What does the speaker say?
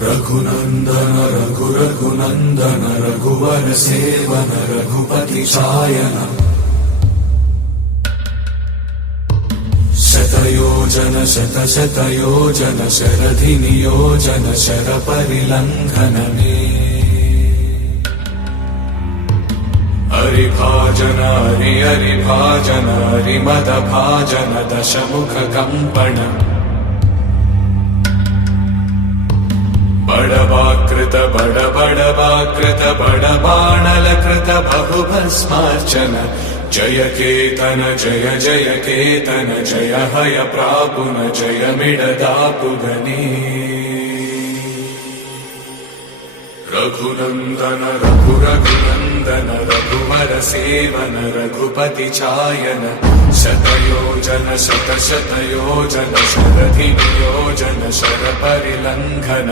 रघुनंदन रघुनंदन रघुवर seven Raghupati चायन शतयोजन शतशतयोजन शरधि नियोजन sir परिलंघनने हरिभाजन हरिभाजन हरिमद भाजन दशमुख कंपन बड़वाकृत बड़वाकृत बड़बाणलकृत बहुभस्मार्चन जय केतन जय जय केतन जय हय प्रापुन जय मिडदापुगनी रघुनंदन रघुनंदन रघुवर सेवन रघुपति चायन शतयोजन शतशतयोजन शरधि नियोजन शर परिलंघन